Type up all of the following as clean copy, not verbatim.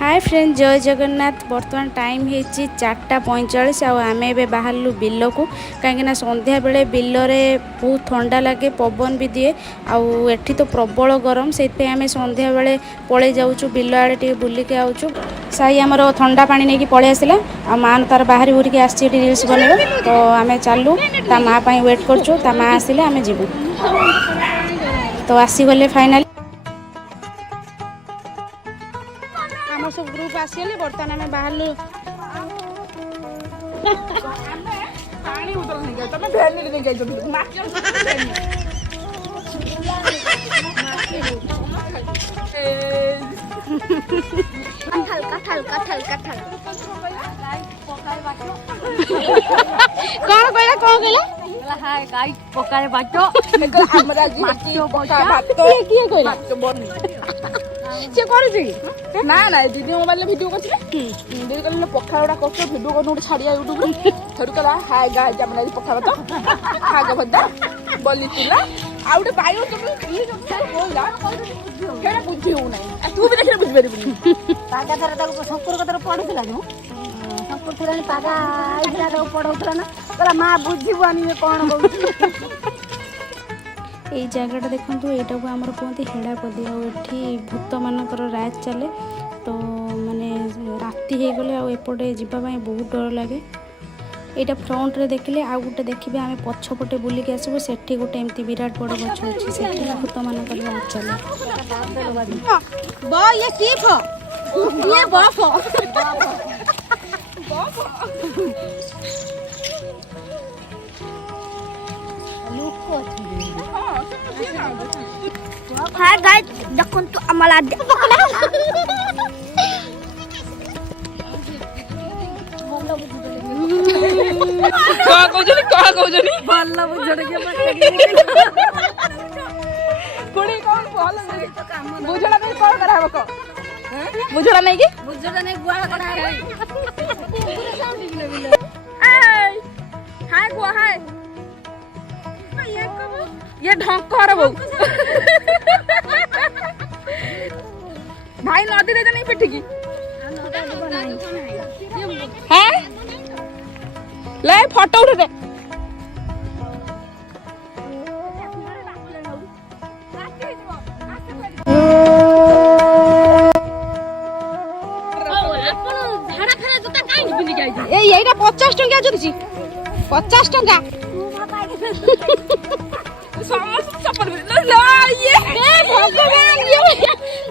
Hi friend जय जगन्नाथ। बर्तमान time है 4:45 आम ए बाहरलु बिल को कहीं संध्या बेले बिल में बहुत ठंडा लगे पवन भी दिए आठी तो प्रबल गरम से आम संध्या बेले पलि जाऊँ बिल आड़े टे बुलिक आऊँ। साई आमर ठंडा पानी नहीं पलि आसला आ माँ तार बाहरी बुरी आसी रिल्स बनवा तो आम चलू ता माँ वेट करूँ ता माँ आसिले आम जीवु तो आसीगले फाइनाल सब ग्रुप आसीगले बर्तमान आम बाहर कौन कहला गाई पकाए बाट से करूची ना ना दीदी मोबाइल वीडियो करछले दीदी कहले पखाड़ गुडा करछ वीडियो कोन उठे छाड़िया यूट्यूब रे थरु कहला हाय गाइस हमने आज पखाड़ तो खाग भद्दा बोली तुला आउटे बायो तुम ये जो बोलला केना बुझी हो नाही तू भी देखले बुझ परिबनी पागा धर ताको संकुर कतर पढुतला जो संकुर थरानी पागा आइला रो पढौतला ना कहला मां बुझीबानी कोन कहू ये जगह देखो यहाँ को आमर कहते हेड़ापदी आठी भूत मानकर राज चले तो माने राति हो गले आपटे जावाई बहुत डर लगे यहाँ फ्रंट रे देखले आ गोटे देखिए आम पछपटे बुलिक आसबू से गोटे एमती विराट बड़ गछ अच्छी से भूत मानकर राज चले हाय गाइस देखो तो अमला का कोजनी बल्ला बुझड़ के कोड़ी कौन बोल बुझड़ा नहीं कौन कराबो को बुझड़ा नहीं गुआला कराबो हाय गो हाय ये ढंग कर बो भाई नदी दे नहीं पिट की है ले फोटो उठे दे এইটা 50 টাকা জুড়ছি 50 টাকা समस्त चप्पल ला ये ए भगवान ये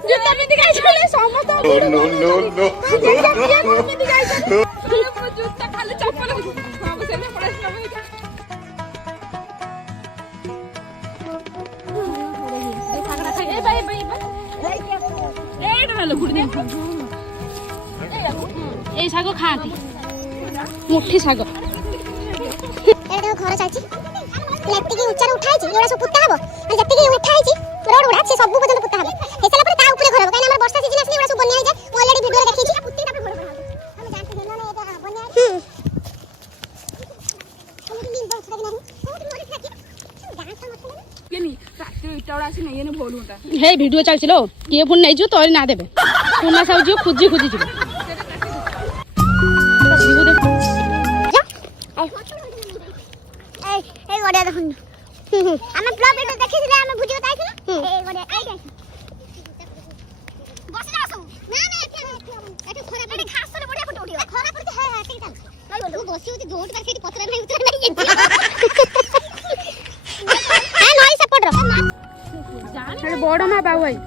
जूता में दिखाई चले समस्त नो नो नो जूता में दिखाई चले जूता खाली चप्पल बाबू से ने पड़े ना ए भाई ए डालो गुड़ने ए सागो खाती मुट्ठी सागो एटा घर चाची लेफ्ट की ऊंचा उठाई छी एडा सब पुत्ता हबो आ जत्ते की उठाई छी रोड उड़ा से सब पर्यंत पुत्ता हबो हेसला पर ता ऊपर घर हबो काई हमर वर्षा सीजन आसी एडा सब बन्या जाय ऑलरेडी वीडियो देखि छी पुत्ती ता पर घर हम जानते गेलो ने एटा बन्या हम दिन बस लगे नहीं बहुत मोरे खाकी गां सा मत के नी रात इटाड़ा आसी नहीं ने भोल होता हे वीडियो चल छिलो के फोन नै जो तोरी ना देबे सुना साउ जो खुजी खुजी जो ए गोड़िया देखन हमें ब्लॉग वीडियो देखिले हमें बुझी बताइथिले ए गोड़िया आई जाय बस जा सब ना ना एठी खरा पड़े घास रे बढ़िया फोटो उठियो खरा पड़े है ठीक ठाक भाई बोल बसी होती झोट कर केटी पत्रा नहीं उतरा नहीं हां नई सपोर्ट रो अरे बड़ मा बाऊ भाई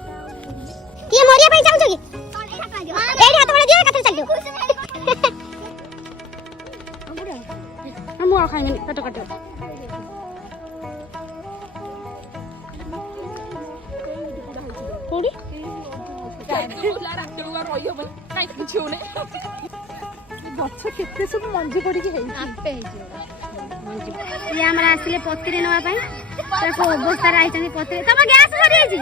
के मोरिया भाई जाऊ जोगी एडी हाथ बड़े दियो कथे चल दियो हम आ खाइ में कट कट कोडी गछ केते सब मंजी पड़ी के हेई आपे हेई ये हमरा आसिले पत्रे नवा पई ताको अवस्था राई चंदी पत्रे तब गैस सरी छी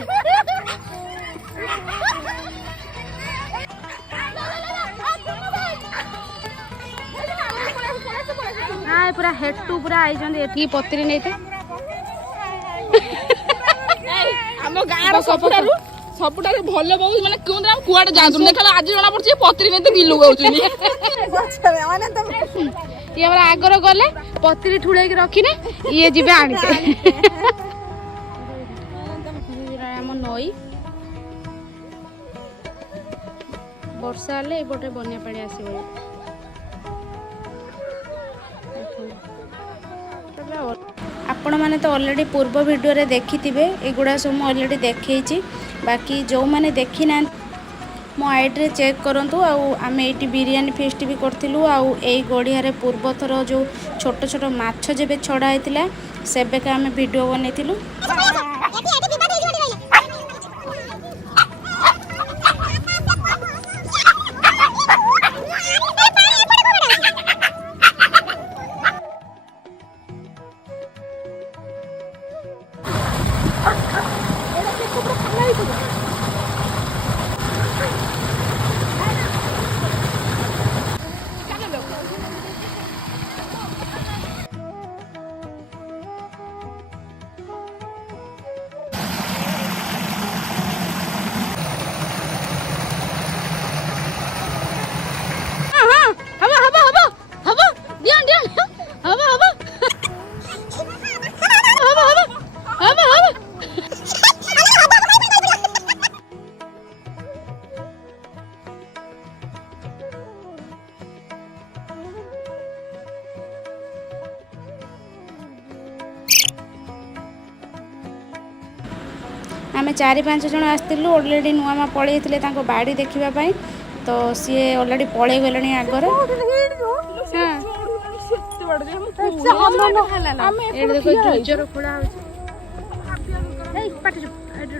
हां पूरा हेड टू पूरा आई चंदी एठी पत्रे नेते हम गाय ସବୁଠାରୁ ଭଲ ବହୁତ ମାନେ କୁହନ୍ତି ଆମେ କୁଆଡେ ଯାଆନ୍ତୁ ଦେଖିଲା ଆଜି ଜଣା ପଡୁଛି ପତ୍ରୀ ନେଇ ବିଲୁ ଗାଉଛନ୍ତି ଇଏ ଆମର ଆଗର ଗଲେ ପତ୍ରୀ ଠୁଳେଇକି ରଖିନେ ଇଏ ଯିବେ ଆଣିବେ ଆମ ନଈ ବର୍ଷା ହେଲେ ଏପଟେ ବନ୍ୟା ପାଣି ଆସିବ ଆପଣମାନେ ତ ଅଲରେଡ଼ି ପୂର୍ବ ଭିଡ଼ିଓରେ ଦେଖିଥିବେ ଏଗୁଡ଼ା ସବୁ ମୁଁ ଅଲରେଡ଼ି ଦେଖେଇଛି ବାକି ଯେଉଁମାନେ ଦେଖିନାହାନ୍ତି ମୋ ଆଇଡ଼ିରେ ଚେକ୍ କରନ୍ତୁ ଆଉ ଆମେ ଏଇଠି ବିରିୟାନୀ ଫିଷ୍ଟ ବି କରିଥିଲୁ ଆଉ ଏଇ ଗଡ଼ିଆରେ ପୂର୍ବ ଥର ଯେଉଁ ଛୋଟ ଛୋଟ ମାଛ ଯେବେ ଛଡ଼ା ହେଇଥିଲା ସେବେକା ଆମେ ଭିଡ଼ିଓ ବନେଇଥିଲୁ ଆମେ 4-5 ଜଣ ଆସିଥିଲୁ ଅଲରେଡ଼ି ନୂଆ ମା ପଳେଇଥିଲେ ତାଙ୍କ ବାଡ଼ି ଦେଖିବା ପାଇଁ ତ ସିଏ ଅଲରେଡ଼ି ପଳେଇ ଗଲେଣି ଆଗରେ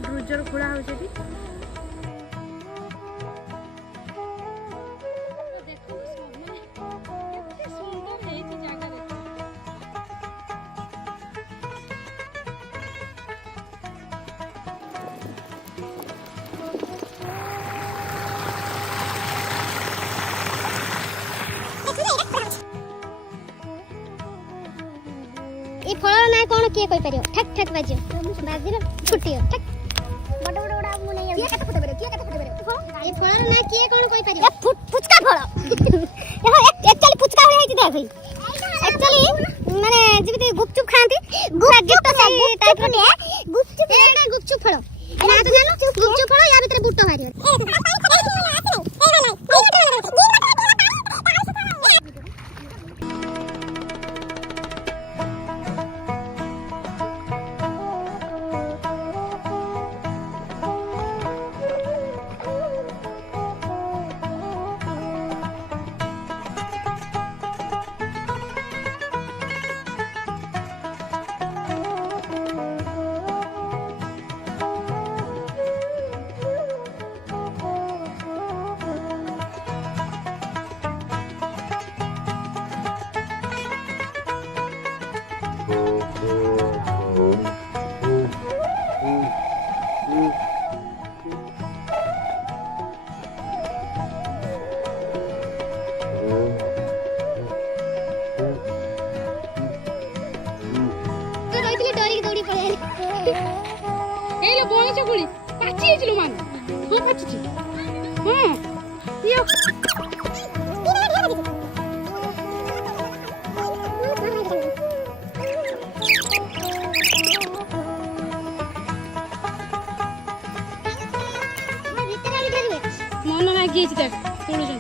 ଡ୍ରୁଜର ଖୋଳା ହଉଛି ए फल ना कोन के कहि परियो ठक ठक बाजियो बाजिर फुटियो ठक बड बड बड मु नै के कथा फुटे परियो के कथा फुटे परियो ए फल ना के कोन कहि परियो फुचका फल यह एक्चुअली फुचका होय हिति देख एक्चुअली माने जेबि गुपचुप खांती गिफ्ट से टाइप रो ने गुपचुप एडा गुपचुप फल ना तो जानो गुपचुप फल या भीतर बूटो मारियो ଏଇଲେ ବଣ ଚକୁଳି ପାଚି ହେଇଚିଲ ମାନ ହଁ ପାଚିଛି ହଁ ଇଏ ମନ ଲାଗିଯାଇଛି ଦେখ ତୋଳୁଛନ୍ତି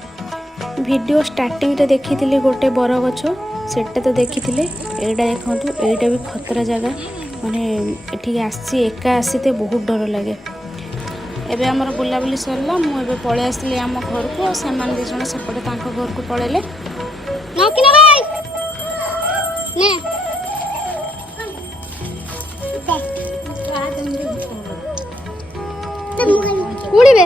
ଭିଡ଼ିଓ ଷ୍ଟାର୍ଟିଂରେ ଦେଖିଥିଲି ଗୋଟେ ବର ଗଛ ସେଟା ତ ଦେଖିଥିଲେ ଏଇଟା ଦେଖନ୍ତୁ ଏଇଟା ବି ଖତରା ଜାଗା ମାନେ ଏଠିକି ଆସିଛି ଏକା ଆସିତେ ବହୁତ ଡର ଲାଗେ ଏବେ ଆମର ବୁଲାବୁଲି ସରିଲା ମୁଁ ଏବେ ପଳେଇ ଆସିଲି ଆମ ଘରକୁ ଆଉ ସେମାନେ ଦୁଇ ଜଣ ସେପଟେ ତାଙ୍କ ଘରକୁ ପଳେଇଲେ ନକିନା ଭାଇ ନେ କୁଳିବେ